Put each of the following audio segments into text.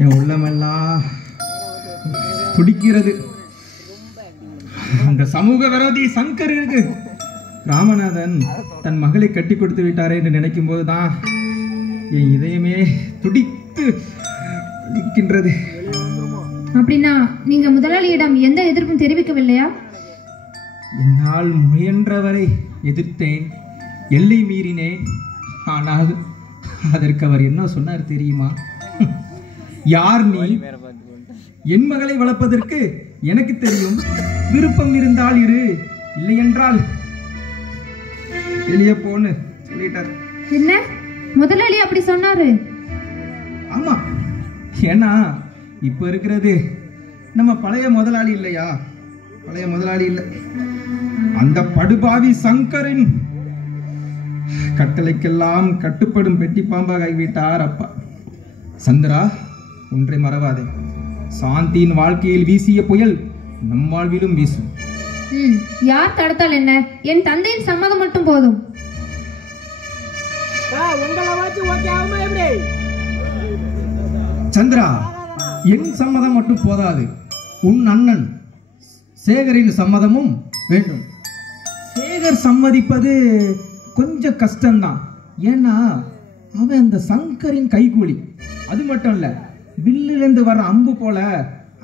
என் உள்ளமெல்லாம் துடிக்கிறது. அந்த சமூக விரோதி சங்கருக்கு ராமநாதன் தன் மகளை கட்டி கொடுத்து விட்டாரே என்று நினைக்கும் போதுதான் என் இதயமே துடித்து துடிக்கின்றது. அப்படின்னா நீங்க முதலாளியிடம் எந்த எதிர்ப்பும் தெரிவிக்கவில்லையா? என்னால் முயன்றவரை எதிர்த்தேன், எல்லை மீறினேன். ஆனால் அதற்கு அவர் என்ன சொன்னார் தெரியுமா? யார் நீ? என் மகளை வளர்ப்பதற்கு எனக்கு தெரியும், விருப்பம் இருந்தால் இரு, இல்லை என்றால் வெளியே போன்னு சொல்லிட்டார். என்ன முதலாளி அப்படி சொன்னாரு? ஆமா, ஏன்னா இப்ப இருக்கிறது நம்ம பழைய முதலாளி இல்லையா? பழைய முதலாளி இல்லை, அந்த படுபாவி சங்கரின் கட்டளைக்கெல்லாம் கட்டுப்படும் பெட்டி பாம்பாக ஆகிவிட்டார் அப்பா. சந்திரா, ஒன்றை மறவாதே, சாந்தியின் வாழ்க்கையில் வீசிய புயல் நம் வாழ்விலும் வீசும். யார் தடுத்தால் என்ன? என் தந்தையின் சம்மதம் மட்டும் போதும். சந்திரா, என் சம்மதம் மட்டும் போதாது, உன் அண்ணன் சேகரின் சம்மதமும் வேண்டும். சேகர் சம்மதிப்பது கொஞ்சம் கஷ்டம்தான். ஏன்னா அவன் அந்த சங்கரின் கைகூலி. அது மட்டும் இல்ல, வில்லிலிருந்து வர அம்பு போல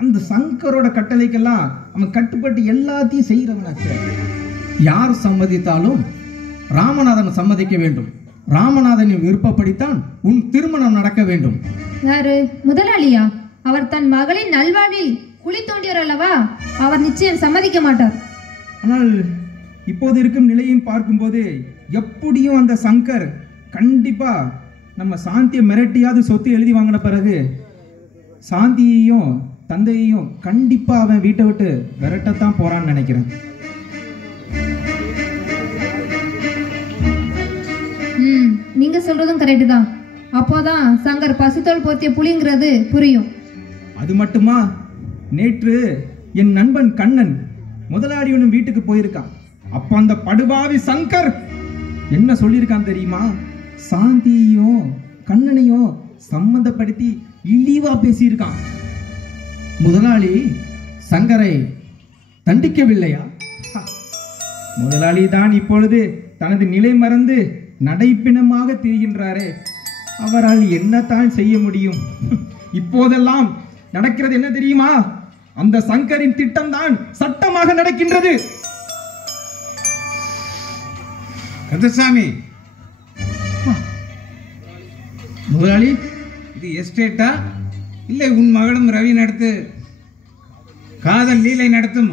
அந்த சங்கரோட கட்டளைக்கெல்லாம் அவன் கட்டுப்பட்டு எல்லாத்தையும் செய்யறவனாச்சு. யார் சம்மதித்தாலும் ராமநாதன் சம்மதிக்க வேண்டும். ராமநாதனின் விருப்பப்படித்தான் உன் திருமணம் நடக்க வேண்டும். யாரு? முதலாளியா? அவர் தன் மகளின் நல்வாழ்வில் குழி தோண்டியவர் அல்லவா? அவர் நிச்சயம் சம்மதிக்க மாட்டார். ஆனால் இப்போது இருக்கும் நிலையும் பார்க்கும்போது எப்படியும் அந்த சங்கர் கண்டிப்பா நம்ம சாந்தியை மிரட்டியாவது சொத்து எழுதி வாங்கின பிறகு சாந்தியையும் தந்தையையும் கண்டிப்பா அவன் வீட்டை விட்டு விரட்டத்தான் போறான்னு நினைக்கிறேன். நீங்க சொல்றதும் கரெக்ட் தான். அப்போதான் சங்கர் பசுத்தோல் போர்த்திய புலிங்கிறது புரியும். அது மட்டுமா, நேற்று என் நண்பன் கண்ணன் முதலாளியுடன் வீட்டுக்கு போயிருக்கான். அப்ப அந்த படுபாவி சங்கர் என்ன சொல்லியிருக்கான் தெரியுமா? சாந்தியையும் கண்ணனையும் சம்பந்தப்படுத்தி இழிவா பேசியிருக்கான். முதலாளி சங்கரை தண்டிக்கவில்லையா? முதலாளி தான் இப்பொழுது தனது நிலை மறந்து நடைப்பிணமாக திரிகின்றாரே, அவரால் என்னத்தான் செய்ய முடியும்? இப்போதெல்லாம் நடக்கிறது என்ன தெரியுமா? அந்த சங்கரின் திட்டம் தான் சட்டமாக நடக்கின்றது. கந்தசாமி, முதலாளி, இது எஸ்டேட்டா இல்லை உன் மகளும் ரவி நடத்து காதல் லீலை நடத்தும்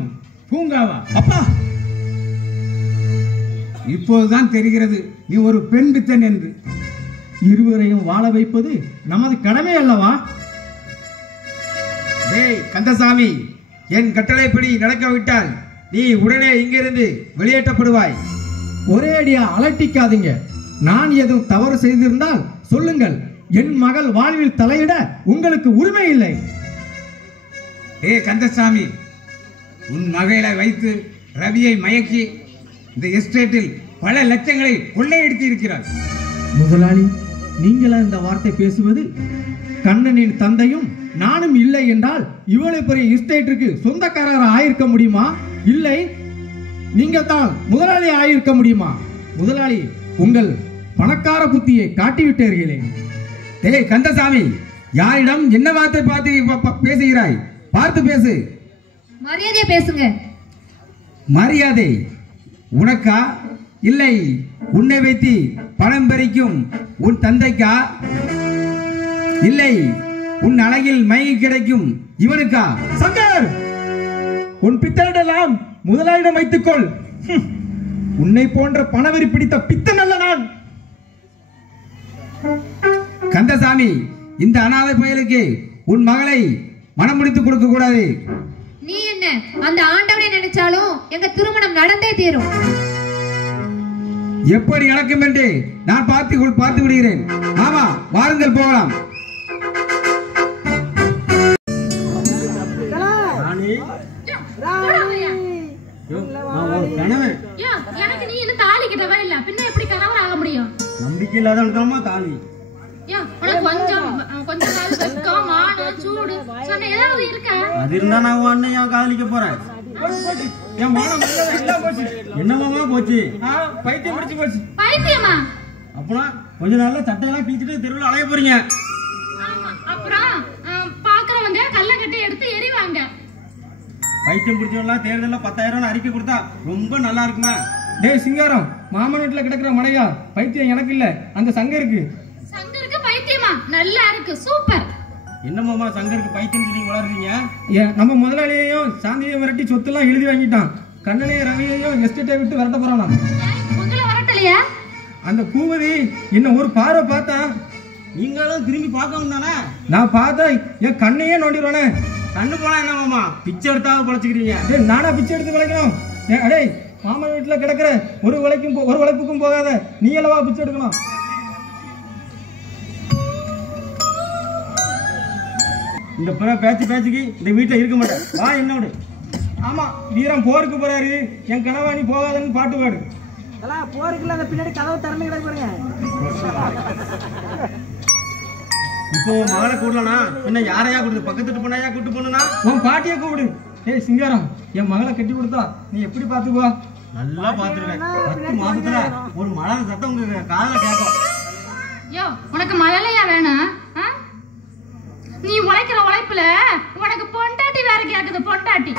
பூங்காவா? அப்பா, இப்போதுதான் தெரிகிறது நீ ஒரு பெண் பித்தன் என்று. இருவரையும் வாழ வைப்பது நமது கடமை அல்லவா? டேய் கந்தசாமி, என் கட்டளைப்படி நடக்காவிட்டால் நீ உடனே இங்கிருந்து வெளியேற்றப்படுவாய். ஒரே அடியா அலட்டிக்காதீங்க. நான் எதுவும் தவறு செய்திருந்தால் சொல்லுங்கள். என் மகள் வாழ்வில் தலையிட உங்களுக்கு உரிமை இல்லை. டேய் கந்தசாமி, உன் மகளை வைத்து ரவியை மயக்கி இந்த எஸ்டேட்டில் பல லட்சங்களை கொள்ளையடித்து இருக்கிறார். முதலாளி, நீங்களா இந்த வார்த்தை பேசுவது? கண்ணனின் தந்தையும் நானும் இல்லை என்றால் இவ்வளவு பெரிய எஸ்டேட்டிற்கு சொந்தக்காரர் ஆயிருக்க முடியுமா? இல்லை, நீங்க தான் முதலாளி ஆயிருக்க முடியுமா? முதலாளி, உங்கள் பணக்கார புத்தியை காட்டிவிட்டீர்களே. டேய் கந்தசாமி, யாரிடம் என்ன வார்த்தை பார்த்து பேசுகிறாய்? பார்த்து பேசு. மரியாதையா பேசுங்க. மரியாதை உனக்கா இல்லை உன்னை வைத்து பணம் பறிக்கும் உன் தந்தைக்கா இல்லை உன் அழகில் மயங்கி கிடைக்கும் இவனுக்கா? சங்கர், உன் பித்தனிடலாம் முதலாளிடம் வைத்துக்கொள். உன்னை போன்ற பணவெறி பிடித்த பித்தன் அல்ல நான். கந்தசாமி, இந்த அனாதை பயலுக்கு உன் மகளை மனம் முடித்து கொடுக்க கூடாது. நீ என்ன அந்த ஆண்டவனை நினைச்சாலும் எங்க திருமணம் நடந்தே தீரும். எப்படி நடக்கும் என்று நான் பார்த்து விடுகிறேன். ஆமா, வாருங்கள் போகலாம். எனக்கு நீ என்ன தாலி கிட்டவா இல்ல, பின்ன எப்படி கணவர் ஆக முடியும்? நம்பிக்கை இல்லாதவன் தாமா தாலி. கொஞ்சம் அது இருந்தா நான் உன் அண்ணன் காதலிக்க போறேன். என் மானம் எல்லாம் போச்சு. என்னமாமா போச்சு? பைத்தியம் பிடிச்சு போச்சு. பைத்தியமா? அப்புறம் கொஞ்ச நாள்ல சட்டையெல்லாம் கிழிச்சிட்டு தெருவில் அலைய போறீங்க. அப்புறம் பாக்குறவங்க கல்ல கட்டி எடுத்து எறிவாங்க. பைத்தியம் பிடிச்சவங்களாம் தேர்தலில் 10,000 அறிக்கை கொடுத்தா ரொம்ப நல்லா இருக்குமா? டேய் சிங்காரம், மாமன் வீட்டுல கிடக்குற மனையா பைத்தியம் எனக்கு இல்ல, அந்த சங்கருக்கு. சங்கருக்கு பைத்தியமா? நல்லா இருக்கு, சூப்பர். என்னமாமா சங்கருக்கு பைத்தியம் சொல்லி வளர்றீங்க? நம்ம முதலாளியையும் சாந்தியையும் விரட்டி சொத்துலாம் எழுதி வாங்கிட்டான். கண்ணனையும் ரவியையும் எஸ்டேட்டை விட்டு விரட்ட போறானா. உங்களை வரட்டலையா? அந்த பூவதி என்ன ஒரு பார்வை பார்த்தா நீங்களும் திரும்பி பார்க்கவும் தானே? நான் பார்த்தா என் கண்ணையே நோண்டிடுவானே. கண்ணு போனா என்னமாமா பிச்சை எடுத்தாவது பொழைச்சிக்கிறீங்க? நானா பிச்சை எடுத்து விளைக்கணும்? அடே மாமன் வீட்டுல கிடக்குற ஒரு உழைப்புக்கும் போகாத நீ அல்லவா பிச்சை எடுக்கணும். இந்த புற பேச்சுக்கு இந்த வீட்டுல இருக்க மாட்டேன். வா என்னோடு. ஆமா, வீரம் போருக்கு போறாரு, என் கனவாணி போகாதன்னு பாட்டு பாடு. போருக்குள்ள அந்த பின்னாடி கதவு திறந்து கிடக்கு பாருங்க. இப்போ மகளை கூடலனா என்ன யாரையா கூட்டு பக்கத்துட்டு போனாயா கூட்டு போனா? உன் பாட்டியை கூப்பிடு. ஏய் சிங்காரம், என் மகளை கட்டி கொடுத்தா நீ எப்படி பாத்துக்குவா? நல்லா பாத்துருவேன். 10 மாசத்துல ஒரு மழை சத்தம் உங்க காதுல கேட்கும். யோ, உனக்கு மழலையா வேணும்? நீ உழைக்கிற உழைப்புல உனக்கு பொண்டாட்டி வேற கேக்குது. பொண்டாட்டி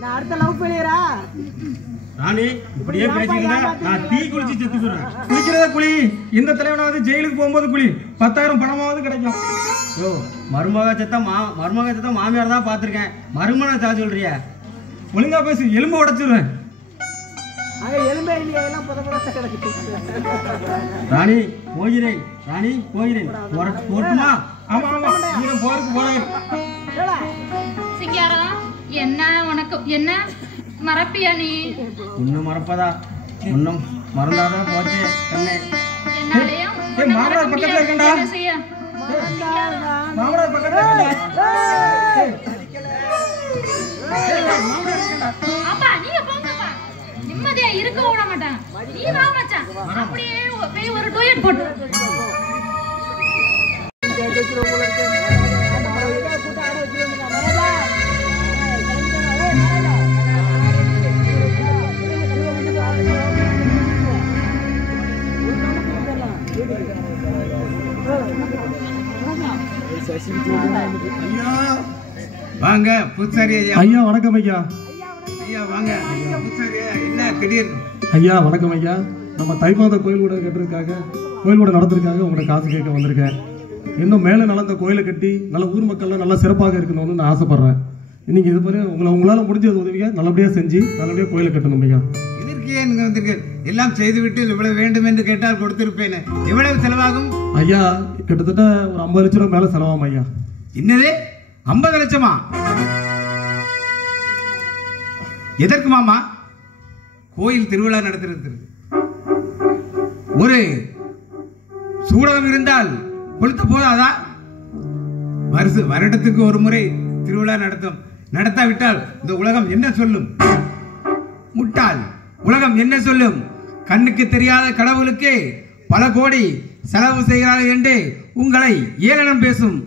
நான் அடுத்த லவ் பண்ணிடுறா. ராணி இப்படியே பேசிக்கிறேன், நான் டீ குளிச்சு செத்து போறேன். குளிக்கிறத குளி, இந்த தலைவனாவது ஜெயிலுக்கு போகும்போது குளி, 10,000 பணமாவது கிடைக்கும். யோ மருமக செத்த மாமியார் தான் பாத்திருக்கேன், மருமனை சா சொல்றிய? ஒழுங்கா பேசு, எலும்பு உடைச்சிருவேன். அங்க எலும்பே இல்லையா, எல்லாம் புத கிடக்கு. ராணி போகிறேன், ராணி போகிறேன். போட்டுமா? ஆமா ஆமா, வீரம் போருக்கு போறாரு. சிங்காரம், என்ன உனக்கு என்ன மறப்பியா நீ? ஒன்னும் மறப்பதா? ஒன்னும் மறந்தாதான் போச்சு கண்ணே. மாமனார் பக்கத்துல இருக்கண்டா. மாமனார் பக்கத்துல இருக்கண்டா. அப்பா நீங்க போங்கப்பா, நிம்மதியா இருக்க விட மாட்டான். நீ வா மச்சான், அப்படியே போய் ஒரு டூயட் போட்டு. வாங்க பூசாரி ஐயா. ஐயா வணக்கம் ஐயா. ஐயா வாங்க பூசாரி ஐயா. என்ன திடீர்? ஐயா வணக்கம் ஐயா. நம்ம தை மாத கோயில் கூட கட்டுறதுக்காக, கோயில் கூட நடத்துறதுக்காக உங்கள்கிட்ட காசு கேட்க வந்திருக்கேன். இன்னும் மேலே நடந்த கோயிலை கட்டி நல்ல ஊர் மக்கள்லாம் நல்லா சிறப்பாக இருக்கணும்னு நான் ஆசைப்படுறேன். இன்னைக்கு இது மாதிரி உங்களால் முடிஞ்சது உதவியாக நல்லபடியாக செஞ்சு நல்லபடியாக கோயிலை கட்டணும் ஐயா. இதற்கு ஏன் நீங்க வந்திருக்கீங்க? எல்லாம் செய்துவிட்டு இவ்வளவு வேண்டும் என்று கேட்டால் கொடுத்திருப்பேன். எவ்வளவு செலவாகும்? ஐயா கிட்டத்தட்ட ஒரு 50 லட்சம் ரூபாய் மேலே செலவாகும் ஐயா. என்னது 50 லட்சமா? எதற்கு மாமா? கோயில் திருவிழா நடத்துறது. ஒரு சூடகம் இருந்தால் கொளுத்த போதாதா? வருடத்துக்கு ஒரு முறை திருவிழா நடத்தாவிட்டால் இந்த உலகம் என்ன சொல்லும்? முட்டாள் உலகம் என்ன சொல்லும்? கண்ணுக்கு தெரியாத கடவுளுக்கு பல கோடி செலவு செய்கிறார்கள் என்று உங்களை ஏளனம் பேசும்.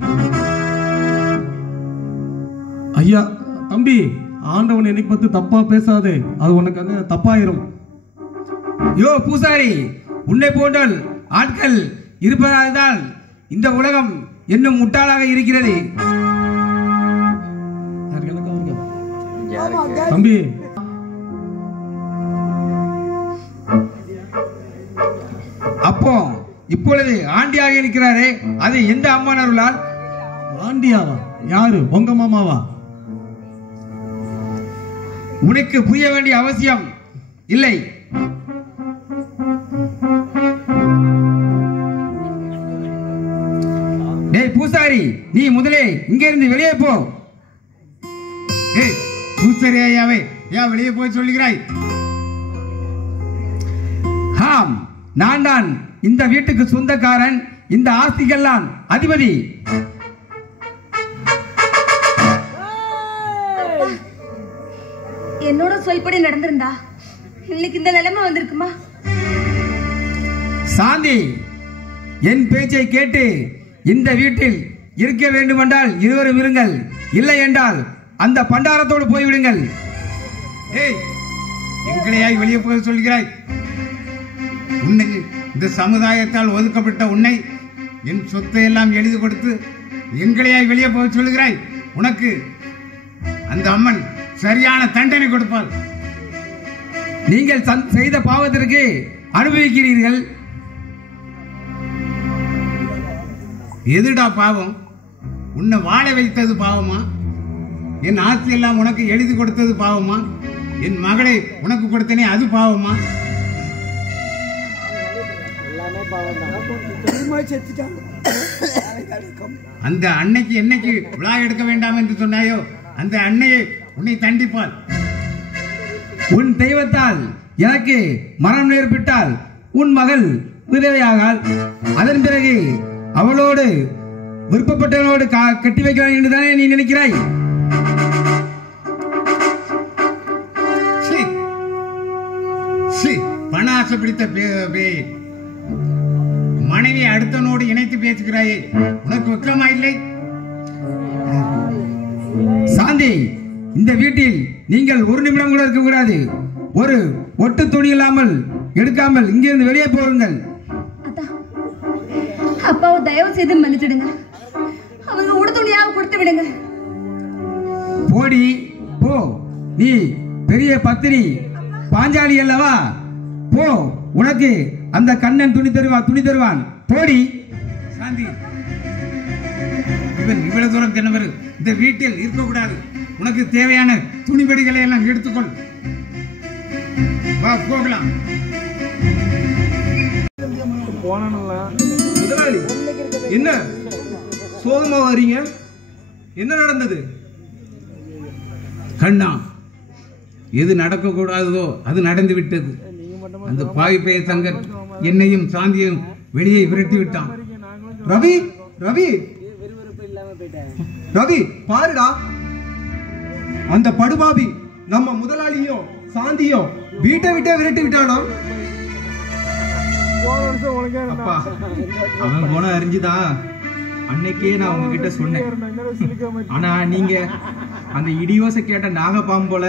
ஐயா தம்பி, ஆண்டவன் என்னைக்கு பார்த்து தப்பா பேசாதே, அது உனக்கு வந்து தப்பாயிரும். யோ பூசாரி, உன்னை போன்ற ஆட்கள் இருப்பதால்தான் இந்த உலகம் இன்னும் முட்டாளாக இருக்கிறது. தம்பி அப்போ இப்பொழுது ஆண்டியாக இருக்கிறாரே, அது எந்த அம்மன் அருளால்? ஆண்டியாவா? யாரு? உங்க மாமாவா? உனக்கு புரிய வேண்டிய அவசியம் இல்லை. டேய் பூசாரி, நீ முதலே இங்க இருந்து வெளியே போ. டேய் பூசாரி ஐயாவே, ஏன் வெளியே போய் சொல்லுகிறாய்? ஆம், நான் தான் இந்த வீட்டுக்கு சொந்தக்காரன், இந்த ஆஸ்திகள்லாம் அதிபதி. என்னோட சொல்படி நடந்திருந்தா இன்னைக்கு இந்த நிலைமை வந்திருக்குமா? சாந்தி, என் பேச்சை கேட்டு இந்த வீட்டில் இருக்க வேண்டுமென்றால் இருவரும் இருங்கள், இல்லை என்றால் அந்த பண்டாரத்தோடு போய்விடுங்கள். ஏய், எங்களையாய் வெளியே போக சொல்கிறாய்? உன்னை இந்த சமுதாயத்தால் ஒதுக்கப்பட்ட உன்னை என் சொத்தை எல்லாம் எழுதி கொடுத்து எங்களையாய் வெளியே போக சொல்கிறாய்? உனக்கு அந்த அம்மன் சரியான தண்டனை கொடுப்பாள். நீங்கள் செய்த பாவத்திற்கு அனுபவிக்கிறீர்கள். எதுடா பாவம்? உன்னை வாழ வைத்தது பாவமா? என் ஆஸ்தி எல்லாம் உனக்கு எழுதி கொடுத்தது பாவமா? என் மகளை உனக்கு கொடுத்தனே அது பாவமா? அந்த அன்னைக்கு என்னைக்கு விழா எடுக்க வேண்டாம் என்று சொன்னாயோ அந்த அன்னையை உன்னை தண்டிப்பாள். உன் தெய்வத்தால் எனக்கு மரணம் ஏற்பட்டால் உன் மகள் விதவையாகாள். அதன் பிறகு அவளோடு விருப்பப்பட்டவளோடு கட்டி வைக்கிறாய் என்று தானே நீ நினைக்கிறாய்? பண ஆசை பிடித்த மனைவியை அடுத்தனோடு இணைத்து பேசுகிறாயே, உனக்கு வெட்கமா இல்லை? சாந்தி, இந்த வீட்டில் நீங்கள் ஒரு நிமிடம் கூட இருக்க கூடாது. ஒரு ஒட்டு துணி இல்லாமல் எடுக்காமல் இங்கிருந்து வெளியே போடுங்கள். அப்பாவை தயவு செய்து மன்னிச்சிடுங்க. அவங்க உடு துணியாக கொடுத்து விடுங்க. போடி போ, நீ பெரிய பத்தினி பாஞ்சாலி அல்லவா? போ, உனக்கு அந்த கண்ணன் துணி தருவான். போடி. சாந்தி, இவன் இவ்வளவு தூரம் தினவர் இந்த வீட்டில் இருக்கக்கூடாது. உனக்கு தேவையான துணிபடிகளை எல்லாம் எடுத்துக்கொள். வா, போகலாம். முதலாளி, என்ன சோகமா வரீங்க? என்ன நடந்தது? கண்ணா, எது நடக்கக்கூடாதோ அது நடந்து விட்டது. அந்த பாவி பெய சங்கர் என்னையும் சாந்தியும் வெளியே விரட்டி விட்டான். ரவி, ரவி, ரவி, பாருடா, அந்த படுபாவி நம்ம முதலாளியும் சாந்தியும் வீட்டை விட்டே விரட்டி விட்டானா? அப்பா, அவன் போன அறிஞ்சுதான் அன்னைக்கே நான் உங்ககிட்ட சொன்னேன். ஆனா நீங்க அந்த இடியோச கேட்ட நாகப்பாம்பு போல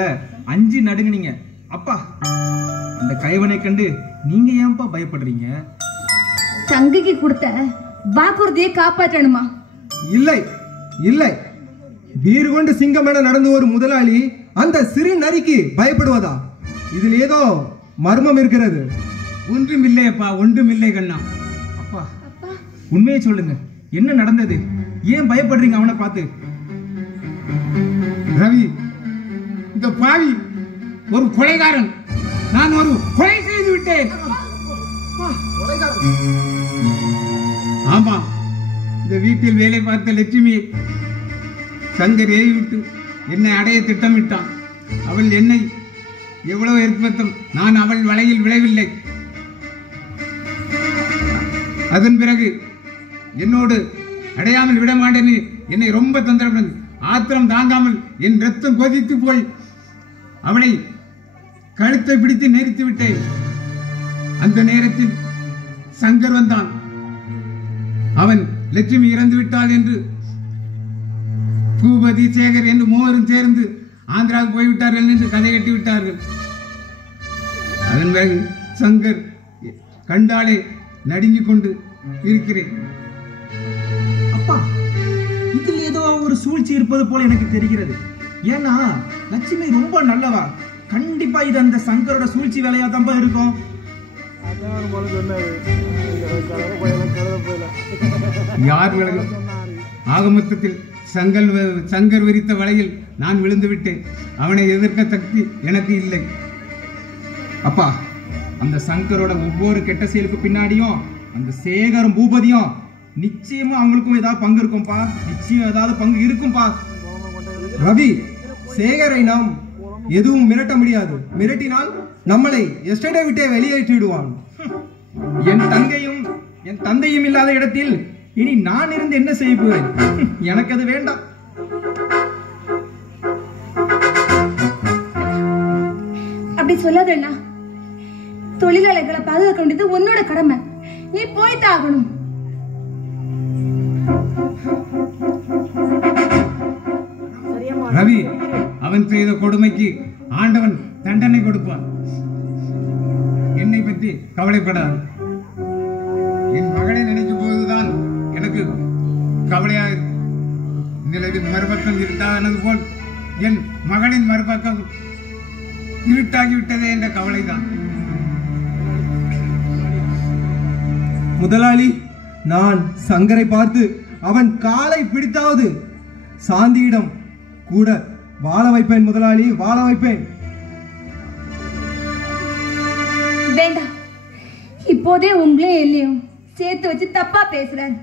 அஞ்சு நடுங்குனீங்க. அப்பா, அந்த கைவனை கண்டு நீங்க ஏன்பா பயப்படுறீங்க? தங்கைக்கு கொடுத்த வாக்குறுதியை காப்பாற்றணுமா? இல்லை, இல்லை, வீறு கொண்டு சிங்கம் என நடந்து ஒரு முதலாளி அந்த சிறு நரிக்கு பயப்படுவதா? இதில் ஏதோ மர்மம் இருக்கிறது. ஒன்றும் இல்லையப்பா, ஒன்றும் இல்லை கண்ணா. அப்பா, உண்மையை சொல்லுங்க, என்ன நடந்தது? ஏன் பயப்படுறீங்க அவனை பார்த்து? ரவி, இந்த பாவி ஒரு கொலைகாரன். நான் ஒரு கொலை செய்து விட்டேன். ஆமா, இந்த வீட்டில் வேலை பார்த்த லட்சுமியை சங்கர் ஏறிவிட்டு என்னை அடைய திட்டமிட்டான். அவள் என்னை எவ்வளவு ஏற்படுத்தும், நான் அவள் வலையில் விழவில்லை. அதன் பிறகு என்னோடு அடையாமல் விட மாட்டேன்னு என்னை ரொம்ப தொந்தரவு, ஆத்திரம் தாங்காமல் என் ரத்தம் கொதித்து போய் அவளை கழுத்தை பிடித்து நெரித்து விட்டேன். அந்த நேரத்தில் சங்கர் வந்தான். அவன் லட்சுமி இறந்து விட்டாள் என்று பூபதி, சேகர் என்று மூவரும் சேர்ந்து ஆந்திராவுக்கு போய்விட்டார்கள் என்று கதை கட்டி விட்டார்கள். அதன் பிறகு சங்கர் கண்டாலே நடுங்கிக் கொண்டு இருக்கிறேன். அப்பா, இதில் ஏதோ ஒரு சூழ்ச்சி இருப்பது போல எனக்கு தெரிகிறது. ஏன்னா லட்சுமி ரொம்ப நல்லவா. கண்டிப்பா இது அந்த சங்கரோட சூழ்ச்சி வேலையா தான் இருக்கும். யார் விலகும்? ஆகமொத்தத்தில் சங்கர் விரித்த வலையில் நான் விழுந்து விட்டேன். அவனை எதிர்க்க சக்தி எனக்கு இல்லை. அப்பா, அந்த சங்கரோட ஒவ்வொரு கெட்ட செயலுக்கு பின்னாடியும் அந்த சேகரும் பூபதியும் நிச்சயமா அவங்களுக்கும் ஏதாவது பங்கு இருக்கும்பா. நிச்சயம் ஏதாவது பங்கு இருக்கும்பா. ரவி, சேகரை நாம் எதுவும் மிரட்ட முடியாது. மிரட்டினால் நம்மளை எஸ்டேட்டை விட்டே வெளியேற்றி விடுவான். என் தங்கையும் என் தந்தையும் இல்லாத இடத்தில் இனி நான் இருந்து என்ன செய்ய போவேன்? எனக்கு அது வேண்டாம். அப்படி சொல்லாதண்ணா. தொழிலாளர்களை பாதுகாக்க வேண்டியது உன்னோட கடமை. நீ போய்தான் ஆகணும். ரவி, அவன் செய்த கொடுமைக்கு ஆண்டவன் தண்டனை கொடுப்பான். என்னை பற்றி கவலைப்படாது. என் மகளை நினைக்கும் போதுதான் எனக்கு கவலையா இருக்கு. நிலவின் மறுபக்கம் இருட்டானது போல் என் மகளின் மறுபக்கம் இருட்டாகிவிட்டதே என்ற கவலைதான். முதலாளி, நான் சங்கரை பார்த்து அவன் காலை பிடித்தாவது சாந்தியிடம் கூட வாழ வைப்பேன் முதலாளி, வாழ வைப்பேன். வேண்டாம், இப்போதே உங்களே இல்லையும் சேர்த்து வச்சு தப்பா பேசுறாரு.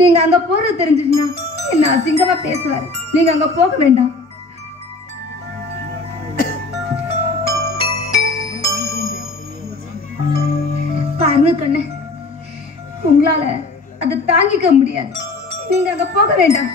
நீங்க அங்க போறது தெரிஞ்சிருந்தா என்ன அசிங்கமா பேசுவாரு. நீங்க அங்க போக வேண்டாம். பாருங்க கண்ணு, உங்களால அதை தாங்கிக்க முடியாது. நீங்க அங்க போக வேண்டாம்.